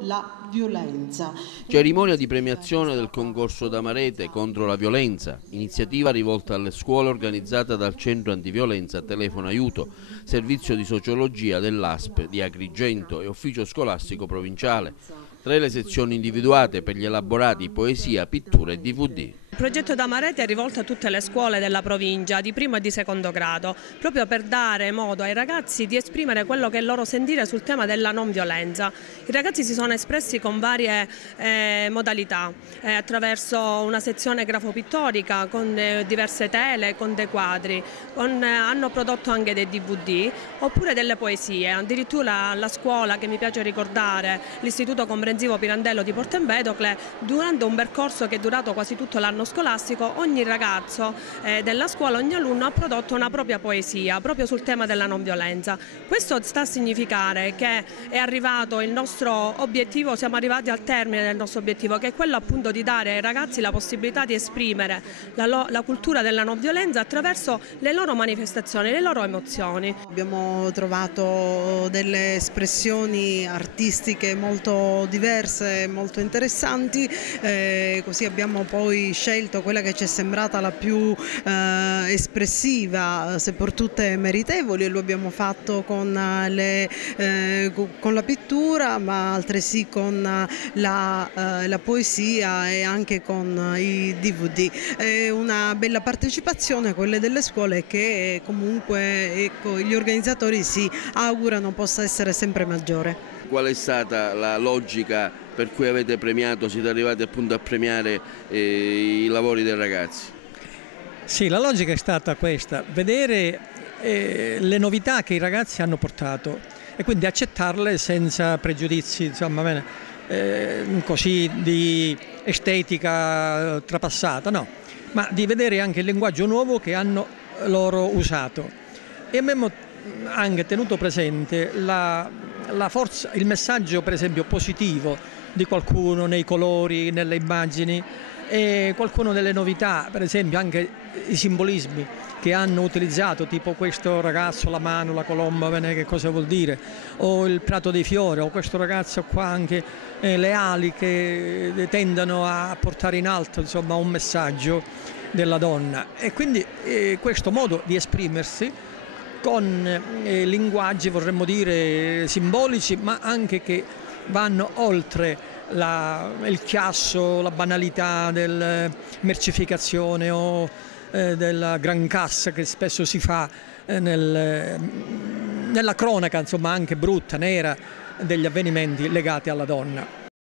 la violenza. Cerimonia di premiazione del concorso d'Amarete contro la violenza, iniziativa rivolta alle scuole organizzata dal Centro Antiviolenza Telefono Aiuto, servizio di sociologia dell'ASP di Agrigento e ufficio scolastico provinciale. 3 le sezioni individuate per gli elaborati poesia, pittura e DVD. Il progetto d'Amarete è rivolto a tutte le scuole della provincia di primo e di secondo grado, proprio per dare modo ai ragazzi di esprimere quello che è il loro sentire sul tema della non violenza. I ragazzi si sono espressi con varie modalità, attraverso una sezione grafopittorica, con diverse tele, con dei quadri, hanno prodotto anche dei DVD oppure delle poesie. Addirittura la scuola, che mi piace ricordare, l'Istituto Comprensivo Pirandello di Porto Empedocle, durante un percorso che è durato quasi tutto l'anno scolastico, ogni ragazzo della scuola, ogni alunno ha prodotto una propria poesia proprio sul tema della non violenza. Questo sta a significare che è arrivato il nostro obiettivo, siamo arrivati al termine del nostro obiettivo, che è quello appunto di dare ai ragazzi la possibilità di esprimere la cultura della non violenza attraverso le loro manifestazioni, le loro emozioni. Abbiamo trovato delle espressioni artistiche molto diverse, molto interessanti, così abbiamo poi scelto quella che ci è sembrata la più espressiva, seppur tutte meritevoli, e lo abbiamo fatto con la pittura, ma altresì con la poesia e anche con i DVD. È una bella partecipazione quelle delle scuole che comunque gli organizzatori si augurano possa essere sempre maggiore. Qual è stata la logica per cui avete premiato, siete arrivati appunto a premiare i lavori dei ragazzi? Sì, la logica è stata questa: vedere le novità che i ragazzi hanno portato e quindi accettarle senza pregiudizi, insomma, così di estetica trapassata, no, ma di vedere anche il linguaggio nuovo che hanno loro usato. E abbiamo anche tenuto presente la forza, il messaggio per esempio positivo di qualcuno nei colori, nelle immagini, e qualcuno delle novità, per esempio anche i simbolismi che hanno utilizzato, tipo questo ragazzo, la mano, la colomba, che cosa vuol dire, o il prato dei fiori, o questo ragazzo qua anche le ali che tendono a portare in alto, insomma, un messaggio della donna. E quindi questo modo di esprimersi con linguaggi, vorremmo dire, simbolici, ma anche che vanno oltre il chiasso, la banalità della mercificazione o della gran cassa che spesso si fa nella cronaca, insomma, anche brutta, nera, degli avvenimenti legati alla donna.